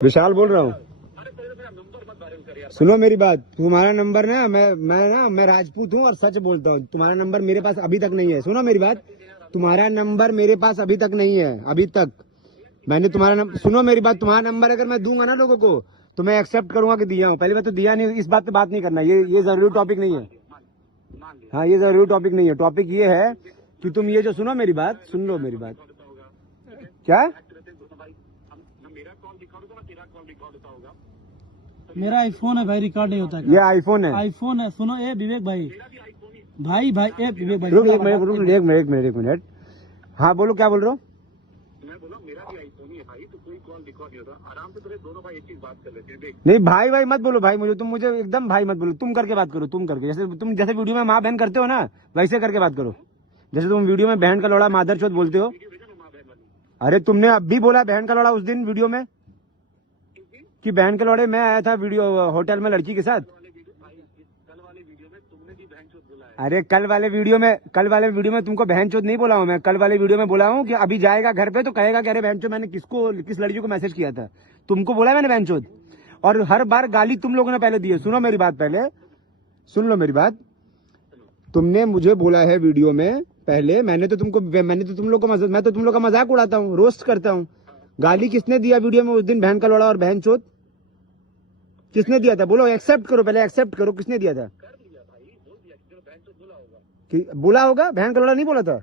विशाल बोल रहा हूँ। सुनो मेरी बात, तुम्हारा नंबर ना मैं राजपूत हूँ और सच बोलता हूँ। तुम्हारा नंबर मेरे पास अभी तक नहीं है। सुनो मेरी बात, तुम्हारा नंबर मेरे पास अभी तक नहीं है। अभी तक मैंने तुम्हारा नंबर, सुनो मेरी बात, तुम्हारा नंबर अगर मैं दूंगा ना लोगों को तो मैं एक्सेप्ट करूंगा कि दिया हूँ। पहली बात तो दिया नहीं, इस बात पे बात नहीं करना। ये जरूरी टॉपिक नहीं है। हाँ, ये जरूरी टॉपिक नहीं है। टॉपिक ये है कि तुम ये जो, सुनो मेरी बात, सुन लो मेरी बात। क्या? मेरा आईफोन है भाई, रिकॉर्ड नहीं होता है। ये आईफोन है? आईफोन है। सुनो ए विवेक भाई, भाई भाई ए विवेक भाई, रुक एक मिनट। हाँ बोलो, क्या बोल रहे हो? मैं बोला मेरा भी आईफोन ही है भाई, तो कोई कॉल रिकॉर्ड नहीं होता। आराम से दोनों भाई एक चीज बात कर लेते हैं। देख, नहीं भाई भाई मत बोलो भाई, मुझे एकदम भाई मत बोलो। तुम करके बात करो, तुम करके, जैसे वीडियो में माँ बहन करते हो ना, वैसे करके बात करो। जैसे तुम वीडियो में बहन का लौड़ा मादर चौथ बोलते हो। अरे तुमने अब भी बोला बहन का लौड़ा उस दिन वीडियो में, कि बहन के लौड़े मैं आया था वीडियो होटल में लड़की के साथ। कल वाले वीडियो में तुमने भी बहन चोद बोला है। अरे कल वाले वीडियो में तुमको बहन चोद नहीं बोला हूँ मैं। कल वाले वीडियो में बोला हूँ कि अभी जाएगा घर पे तो कहेगा कि अरे बहन चोद मैंने किस लड़की को मैसेज किया था। तुमको बोला मैंने बहन चोद, और हर बार गाली तुम लोगों ने पहले दी है। सुनो मेरी बात, पहले सुन लो मेरी बात। तुमने मुझे बोला है वीडियो में पहले, मैं तो तुम लोग का मजाक उड़ाता हूँ, रोस्ट करता हूँ। गाली किसने दिया वीडियो में उस दिन, बहन का लौड़ा और बहन चोद? किसने दिया था? बोलो, एक्सेप्ट करो, पहले एक्सेप्ट करो, किसने दिया था? कर लिया भाई, बोल दिया कि बहन चोद बोला होगा। कि बोला होगा? बहन का लौड़ा नहीं बोला था।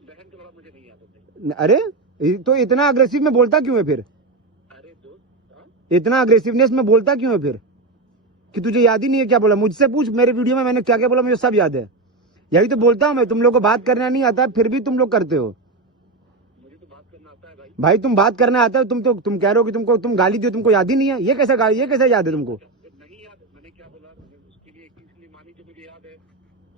बहन का लौड़ा मुझे नहीं याद होता। अरे तो इतना अग्रेसिव में बोलता क्यों है फिर? अरे दोस्त, इतना अग्रेसिवनेस में बोलता क्यों है फिर, कि तुझे याद ही नहीं है क्या बोला? मुझसे पूछ, मेरे वीडियो में मैंने क्या क्या बोला मुझे सब याद है। यही तो बोलता हूँ मैं, तुम लोग को बात करना नहीं आता फिर भी तुम लोग करते हो। मुझे तो बात करना आता है भाई। भाई तुम बात करना आता है, तुम कह रहे हो कि तुम गाली दियो, तुमको याद ही नहीं है। ये कैसा याद है तुमको? नहीं याद, मैंने क्या बोला उसके लिए, इसलिए मानी जो मुझे याद है।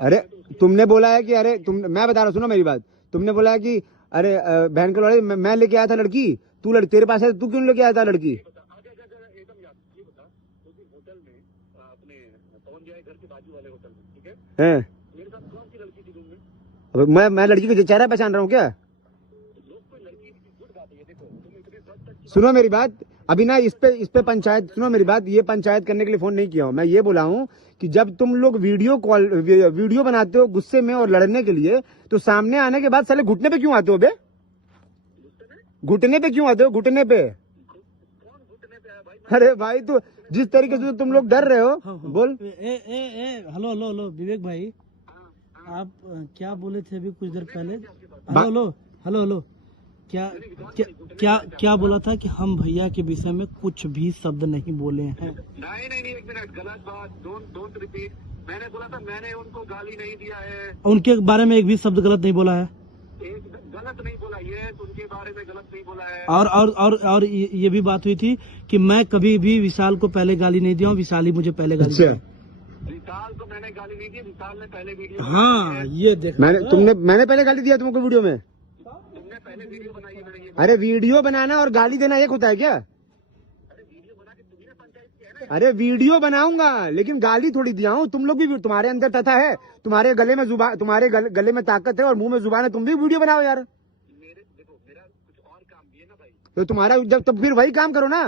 अरे तुमने बोला है कि मैं बता रहा हूँ, सुनो मेरी बात। तुमने बोला है कि अरे बहन के लौड़े मैं लेके आया था लड़की, तेरे पास है, तू क्यों लेके आया था लड़की? एकदम याद, ये बता, उस दिन होटल में अपने पवन जय घर के बाजू वाले होटल में, ठीक है, मेरे साथ कौन सी लड़की थी रूम में? अब मैं लड़की का चेहरा पहचान रहा हूँ क्या? लोग कोई लड़की की गुड बात है, ये देखो तुम इतने सच सच सुनो मेरी बात, अभी ना इस पे पंचायत, सुनो मेरी बात, ये पंचायत करने के लिए फोन नहीं किया हूँ। मैं ये बोला हूँ कि जब तुम लोग वीडियो बनाते हो गुस्से में और लड़ने के लिए, तो सामने आने के बाद साले घुटने पे क्यों आते हो बे? घुटने पे क्यों आते हो? घुटने पे? कौन घुटने पे है भाई? अरे भाई तू जिस तरीके से तुम लोग डर रहे हो, बोल। हेलो हेलो हेलो विवेक भाई, आप क्या बोले थे अभी कुछ देर पहले? हेलो हेलो हेलो हेलो, क्या बोला था कि हम भैया के विषय में कुछ भी शब्द नहीं बोले हैं? नहीं, एक मिनट, गलत बात, डोंट रिपीट। मैंने बोला था मैंने उनको गाली नहीं दिया है, उनके बारे में एक भी शब्द गलत नहीं बोला है। एक गलत नहीं बोला, ये उनके बारे में गलत नहीं बोला है। और ये भी बात हुई थी कि मैं कभी भी विशाल को पहले गाली नहीं दिया हूँ, विशाल ही मुझे पहले गाली दिया। विशाल को मैंने गाली नहीं दी, विशाल ने पहले वीडियो हाँ ये देख, मैंने पहले गाली दिया तुमको वीडियो में? तुमने पहले वीडियो बनाई है, मैंने ये अरे वीडियो बनाना और गाली देना एक होता है क्या? वीडियो बना के तुम्ही ने पंचायत किया है ना। अरे वीडियो बनाऊंगा लेकिन गाली थोड़ी दिया हूँ। तुम लोग भी, तुम्हारे अंदर तथा है, तुम्हारे गले में जुबान, तुम्हारे गले में ताकत है और मुंह में जुबान है, तुम भी वीडियो बनाओ यार। देखो मेरा कुछ और काम भी है ना भाई। तो तुम्हारा जब तब फिर वही काम करो ना,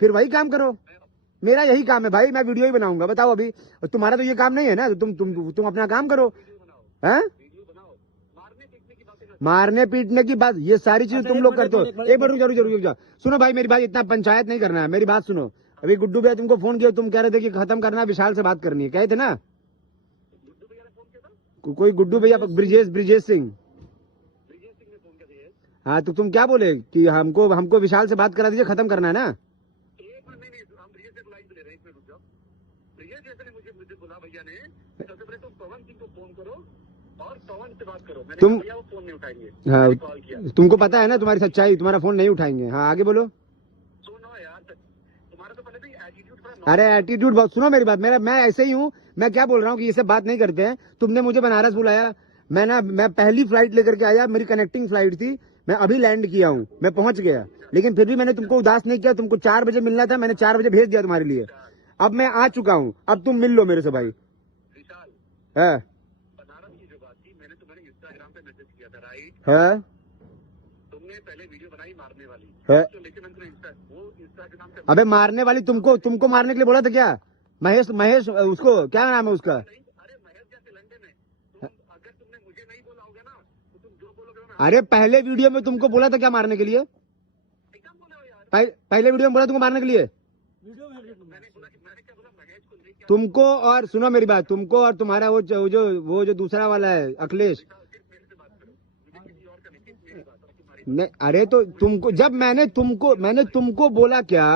फिर वही काम करो। मेरा यही काम है भाई, मैं वीडियो ही बनाऊंगा। बताओ अभी तुम्हारा तो ये काम नहीं है ना, तो तुम अपना काम करो। हैं? मारने पीटने की बात, ये सारी चीज तुम लोग करते हो। एक बार रुक जाओ। सुनो भाई मेरी बात, इतना पंचायत नहीं करना है, मेरी बात सुनो। अभी गुड्डू भैया तुमको फोन किया, तुम कह रहे थे कि खत्म करना है, विशाल से बात करनी है, कहे थे ना? कोई गुड्डू भैया, ब्रिजेश सिंह। हाँ तो तुम क्या बोले कि हमको विशाल से बात करा दीजिए, खत्म करना है ना? मुझे बोला भैया ने, सबसे पहले तुम पवन सिंह को फोन करो और पवन से बात करो। मैंने तुम भैया वो फोन नहीं उठाएंगे, हाँ, कॉल किया। तुमको पता है ना तुम्हारी सच्चाई, तुम्हारा फोन नहीं उठाएंगे। हाँ आगे बोलो। सुनो यार, तुम्हारा तो पहले भी एटीट्यूड थोड़ा। अरे एटीट्यूड बहुत, सुनो मेरी बात, मैं ऐसे ही हूँ। मैं क्या बोल रहा हूँ कि ये सब बात नहीं करते हैं। तुमने मुझे बनारस बुलाया, मैं पहली फ्लाइट लेकर के आया, मेरी कनेक्टिंग फ्लाइट थी, मैं अभी लैंड किया हूँ, मैं पहुंच गया, लेकिन फिर भी मैंने तुमको उदास नहीं किया। तुमको 4 बजे मिलना था, मैंने 4 बजे भेज दिया तुम्हारे लिए। अब मैं आ चुका हूँ, अब तुम मिल लो मेरे से भाई। विशाल, है बनारस की जो बात थी, मैंने तुम्हें इंस्टाग्राम पे मैसेज किया था, राइट? है तुमने पहले वीडियो बनाई मारने वाली है तो, लेकिन के नाम से अबे मारने वाली तुमको मारने के लिए बोला था क्या? महेश उसको क्या नाम है उसका? नहीं। अरे महेश जैसे लंडे में तुम अगर तुमने मुझे नहीं बोला होगा ना तो तुम जो बोलोगे ना अरे पहले वीडियो में तुमको बोला था क्या मारने के लिए? एकदम बोले हो यार। पहले वीडियो में बोला तुमको मारने के लिए वीडियो में मैंने बोला कि मैंने क्या बोला महेश को लेके तुमको। और सुनो मेरी बात, तुमको और तुम्हारा वो जो दूसरा वाला है अखिलेश, सिर्फ मेरे से बात करो, मुझे किसी और का नहीं, सिर्फ मेरी बात तुम्हारी। नहीं अरे तो तुमको जब मैंने तुमको बोला क्या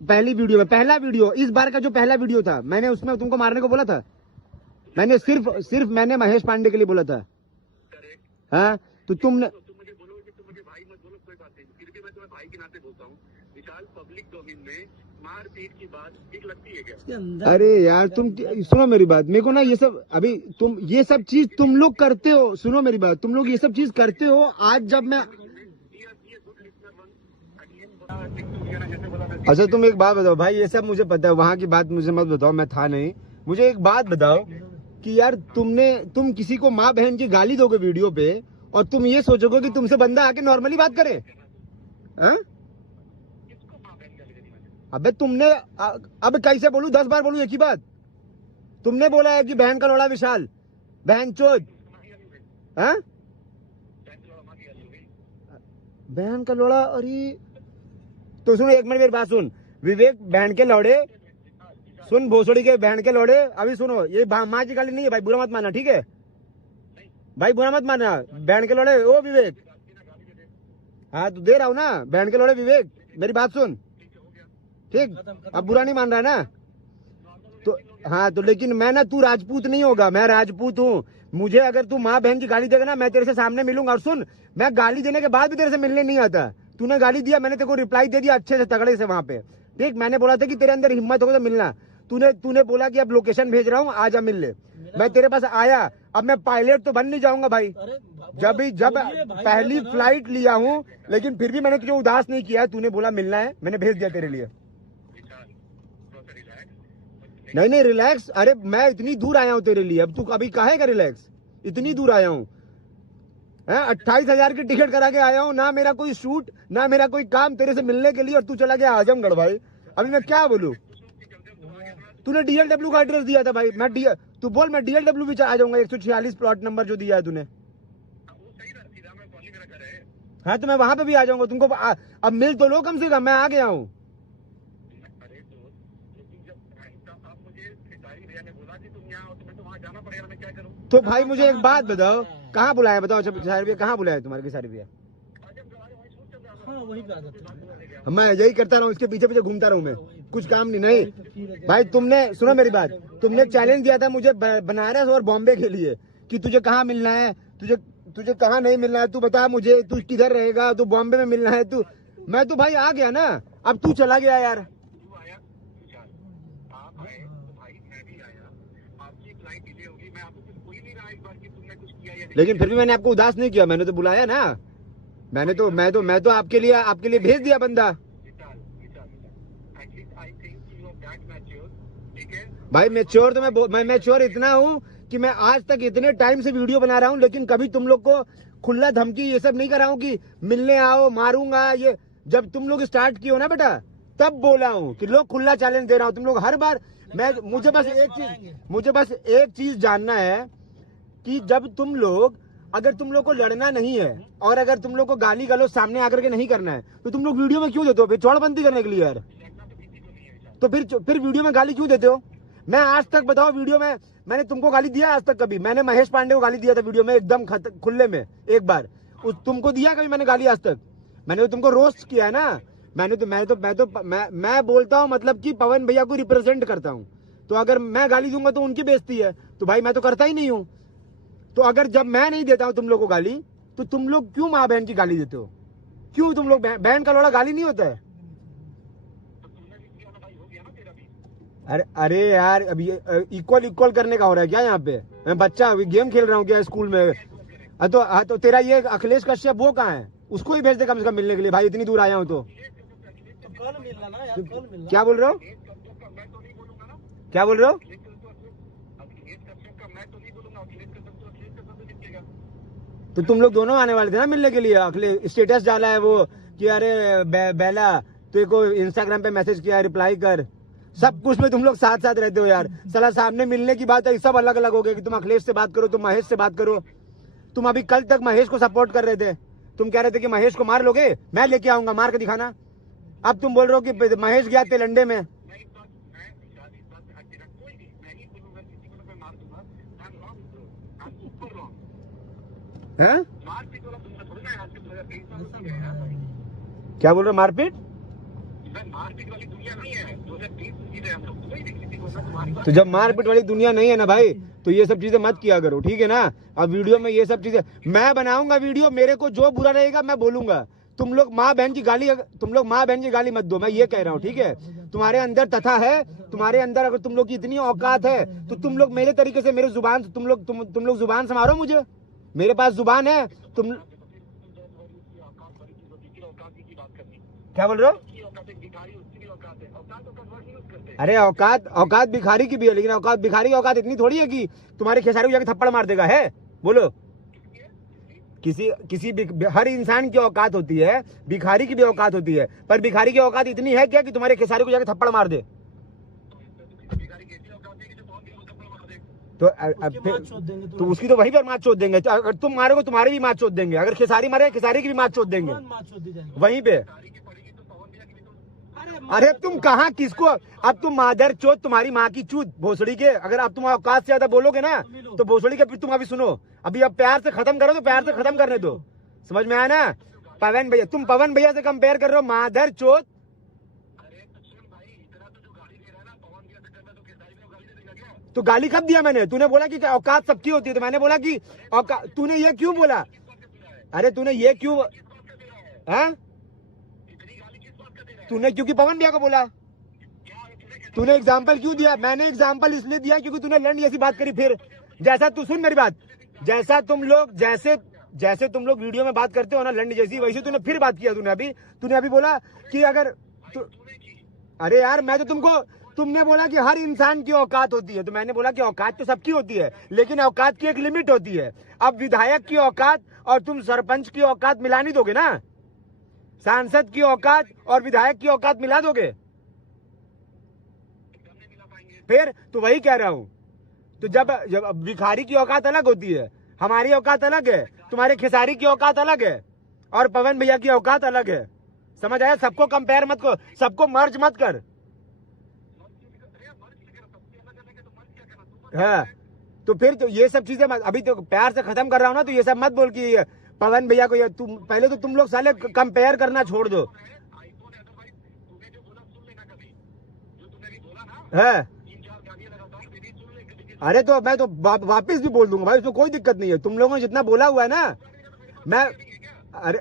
पहली वीडियो में, पहला वीडियो इस बार का जो पहला वीडियो था, मैंने उसमें तुमको मारने को बोला था? मैंने सिर्फ मैंने महेश पांडे के लिए बोला था। हाँ तो तुमने तुम मुझे बोलोगे कि तुम मुझे भाई मत बोलो, कोई बात नहीं, फिर भी मैं तुम्हें भाई के नाते बोलता हूँ। विशाल, पब्लिक डोमेन में मारपीट की बात ठीक लगती है क्या? के अंदर अरे यार तुम सुनो मेरी बात, मेरे को ना ये सब अभी तुम ये सब चीज तुम लोग करते हो। सुनो मेरी बात, तुम लोग ये सब चीज करते हो। आज जब मैं अच्छा तुम एक बात बताओ भाई, ये सब मुझे पता है, वहाँ की बात मुझे मत बताओ, मैं था नहीं। मुझे एक बात बताओ कि यार तुम किसी को माँ बहन की गाली दोगे वीडियो पे और तुम ये सोचोगे कि तुमसे बंदा आके नॉर्मली बात करे? हाँ? अबे तुमने अब कैसे बोलूं, 10 बार बोलूं एक ही बात? तुमने बोला है कि बहन का लोड़ा विशाल, बहन चोद। हाँ? बहन का लोड़ा? अरे तो सुन, एक मिनट मेरी बात सुन। विवेक बहन के लौड़े, सुन भोसड़ी के बहन के लौड़े, अभी सुनो, ये माँ की गाली नहीं है भाई, बुरा मत मानना, ठीक है भाई, बुरा मत मानना। बहन के लौड़े ओ विवेक, हाँ तो दे रहा हूँ ना, बहन के लौड़े विवेक, मेरी बात सुन, ठीक? अब बुरा नहीं मान रहा ना तो? हाँ तो लेकिन मैं ना, तू राजपूत नहीं होगा, मैं राजपूत हूँ। मुझे अगर तू माँ बहन की गाली देगा ना, मैं तेरे से सामने मिलूंगा। और सुन, मैं गाली देने के बाद भी तेरे से मिलने नहीं आता। तूने गाली दिया, मैंने तेरे को रिप्लाई दे दिया अच्छे से, तगड़े से वहां पे, ठीक? मैंने बोला था कि तेरे अंदर हिम्मत होगा तो मिलना। तूने बोला कि अब लोकेशन भेज रहा हूँ, आजा मिल ले। मैं तेरे पास आया, अब मैं पायलट तो बन नहीं जाऊंगा भाई, जब पहली फ्लाइट लिया हूँ, लेकिन फिर भी मैंने तुझे उदास नहीं किया। तूने बोला मिलना है, मैंने भेज दिया तेरे लिए। नहीं रिलैक्स, अरे मैं इतनी दूर आया हूँ तेरे लिए, अब तू अभी काहे का रिलैक्स? इतनी दूर आया हूँ, 28,000 की टिकट करा के आया हूँ, ना मेरा कोई शूट, ना मेरा कोई काम तेरे से मिलने के लिए, और तू चला गया आजमगढ़ भाई। अभी मैं क्या बोलूं? तूने DLW का एड्रेस दिया था भाई, तू बोल, मैं DLW भी आ जाऊंगा, 146 प्लॉट नंबर जो दिया है तूने। हाँ तो मैं वहां पे भी आ जाऊंगा तुमको। अब मिल तो लो कम से कम, मैं आ गया हूँ। तो भाई मुझे एक बात बताओ, कहाँ बुलाया बताओ? अच्छा भैया कहाँ बुलाया तुम्हारे किसारी भैया? हाँ वही बात है। मैं यही करता रहूँ, इसके पीछे पीछे घूमता रहूँ, मैं कुछ काम नहीं भाई। तुमने सुनो मेरी बात, तुमने चैलेंज दिया था मुझे बनारस और बॉम्बे के लिए कि तुझे कहाँ मिलना है, तुझे कहाँ नहीं मिलना है, तू बता मुझे, तू किधर रहेगा, तू बॉम्बे में मिलना है तू। मैं तो भाई आ गया ना, अब तू चला गया यार। लेकिन फिर भी मैंने आपको उदास नहीं किया, मैंने तो बुलाया ना, मैं तो आपके लिए भेज दिया बंदा। भाई मैच्योर तो मैं मैच्योर इतना हूँ कि मैं आज तक इतने टाइम से वीडियो बना रहा हूँ, लेकिन कभी तुम लोग को खुला धमकी ये सब नहीं कर रहा हूँ कि मिलने आओ मारूंगा। ये जब तुम लोग स्टार्ट किए हो ना बेटा, तब बोला हूँ कि लोग खुला चैलेंज दे रहा हूँ। तुम लोग हर बार मुझे बस एक चीज जानना है कि जब अगर तुम लोग को लड़ना नहीं है और अगर तुम लोग को गाली गलौज सामने आकर के नहीं करना है, तो तुम लोग वीडियो में क्यों देते हो? फिर चौड़बंदी करने के लिए यार, तो फिर वीडियो में गाली क्यों देते हो? मैं आज तक बताओ, वीडियो में मैंने तुमको गाली दिया आज तक कभी? मैंने महेश पांडे को गाली दिया था वीडियो में एकदम खुले में एक बार, तुमको दिया कभी मैंने गाली आज तक? मैंने तो तुमको रोस्ट किया है ना। मैं बोलता हूँ मतलब कि पवन भैया को रिप्रेजेंट करता हूँ, तो अगर मैं गाली दूंगा तो उनकी बेइज्जती है, तो भाई मैं तो करता ही नहीं हूँ। तो अगर जब मैं नहीं देता हूँ तुम लोग को गाली, तो तुम लोग क्यों माँ बहन की गाली देते हो? क्यों? तुम लोग बहन का लोड़ा गाली नहीं होता है? अरे यार अभी इक्वल करने का हो रहा है क्या यहाँ पे? मैं बच्चा गेम खेल रहा हूँ क्या स्कूल में? तो तेरा ये अखिलेश कश्यप वो कहाँ है? उसको ही भेज दे कम से कम मिलने के लिए भाई, इतनी दूर आया हूँ तो। क्या बोल रहे हो? क्या बोल रहे हो? तो तुम लोग दोनों आने वाले थे ना मिलने के लिए। अखिलेश स्टेटस डाला है वो कि अरे बेला तेरे को इंस्टाग्राम पे मैसेज किया, रिप्लाई कर, सब कुछ में तुम लोग साथ साथ रहते हो यार। साला सामने मिलने की बात है, सब अलग अलग हो गए कि तुम अखिलेश से बात करो, तुम महेश से बात करो। तुम अभी कल तक महेश को सपोर्ट कर रहे थे, तुम कह रहे थे कि महेश को मार लोगे, मैं लेके आऊंगा, मार के दिखाना। अब तुम बोल रहे हो कि महेश गया तेलंडे में। हैं? क्या बोल रहे हो, मारपीट? तो जब मारपीट वाली दुनिया नहीं है ना भाई, तो ये सब चीजें मत किया करो, ठीक है ना। अब वीडियो में ये सब चीजें मैं बनाऊंगा, वीडियो मेरे को जो बुरा रहेगा मैं बोलूंगा। तुम लोग माँ बहन की गाली मत दो, मैं ये कह रहा हूँ, ठीक है। तुम्हारे अंदर तथा है, तुम्हारे अंदर अगर तुम लोग की इतनी औकात है तो तुम लोग मेरे तरीके से मेरे जुबान तुम लोग जुबान संभालो मुझे, मेरे पास जुबान है। तुम क्या बोल रहे हो? अरे औकात भिखारी की भी है, लेकिन औकात भिखारी की औकात इतनी थोड़ी है कि तुम्हारे खेसारी को जाके थप्पड़ मार देगा, है? बोलो। हर इंसान की औकात होती है, भिखारी की भी औकात होती है, पर भिखारी की औकात इतनी है क्या कि तुम्हारे खेसारी को जाके थप्पड़ मार दे? तो उसकी तो वहीं पर मार चोद देंगे। अगर तुम मारोगे तुम्हारी भी मार चोद देंगे, अगर खेसारी मारे खेसारी की भी मार चोद देंगे वहीं पे। अरे तुम कहाँ किसको, अब तुम मादर चोद, तुम्हारी माँ की चूत भोसड़ी के, अगर अब तुम औकात से ज्यादा बोलोगे ना तो भोसड़ी के फिर तुम अभी सुनो, अभी अब प्यार से खत्म करो तो प्यार से खत्म करने दो, समझ में आया ना? पवन भैया, तुम पवन भैया से कंपेयर कर रहे हो, मादर चोद। तो गाली कब दिया मैंने? तूने बोला कि औकात सबकी होती है, तो मैंने बोला कि औकात। तूने ये क्यों बोला? अरे तूने ये क्यों, हाँ? तूने क्योंकि पवन भैया को बोला, तूने एग्जाम्पल क्यों दिया? मैंने एग्जाम्पल इसलिए दिया क्योंकि तूने लंड जैसी बात करी। फिर जैसा तू सुन मेरी बात, जैसे तुम लोग वीडियो में बात करते हो ना लंड जैसी, वैसे तूने फिर बात किया। तूने अभी बोला कि अगर अरे यार मैं तो तुमने बोला कि हर इंसान की औकात होती है, तो मैंने बोला कि औकात तो सबकी होती है, लेकिन औकात की एक लिमिट होती है। अब विधायक की औकात और तुम सरपंच की औकात मिला नहीं दोगे ना, सांसद की औकात और विधायक की औकात मिला दोगे? फिर तो वही कह रहा हूं, तो जब भिखारी की औकात अलग होती है, हमारी औकात अलग है, तुम्हारे खेसारी की औकात अलग है, और पवन भैया की औकात अलग है, समझ आया? सबको कंपेयर मत कर, सबको मर्ज मत कर। हाँ, तो फिर तो ये सब चीजें अभी तो प्यार से खत्म कर रहा हूँ ना, तो ये सब मत बोल कि पवन भैया को तुम पहले तो तुम लोग साले कंपेयर करना छोड़ दो। है? अरे तो मैं तो वापिस भी बोल दूंगा भाई, उसमें कोई दिक्कत नहीं है। तुम लोगों ने जितना बोला हुआ है ना, मैं अरे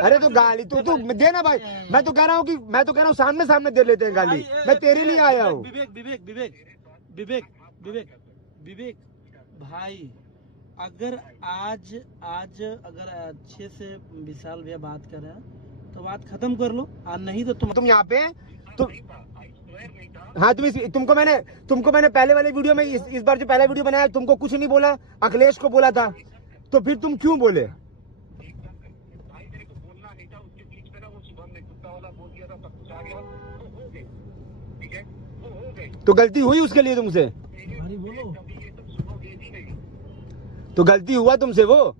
अरे तो गाली तो दे ना भाई, मैं तो कह रहा हूँ सामने सामने दे लेते हैं गाली। मैं तेरे लिए आया हूँ। विवेक भाई, अगर आज अगर अच्छे से विशाल भैया बात कर रहे हैं तो बात खत्म कर लो, और नहीं तो तुम यहाँ पे हाँ, तुमको मैंने पहले वाले वीडियो में इस बार जो पहला वीडियो बनाया तुमको कुछ नहीं बोला, अखिलेश को बोला था, तो फिर तुम क्यों बोले? तो गलती हुई उसके लिए तुमसे? तो गलती हुआ तुमसे वो?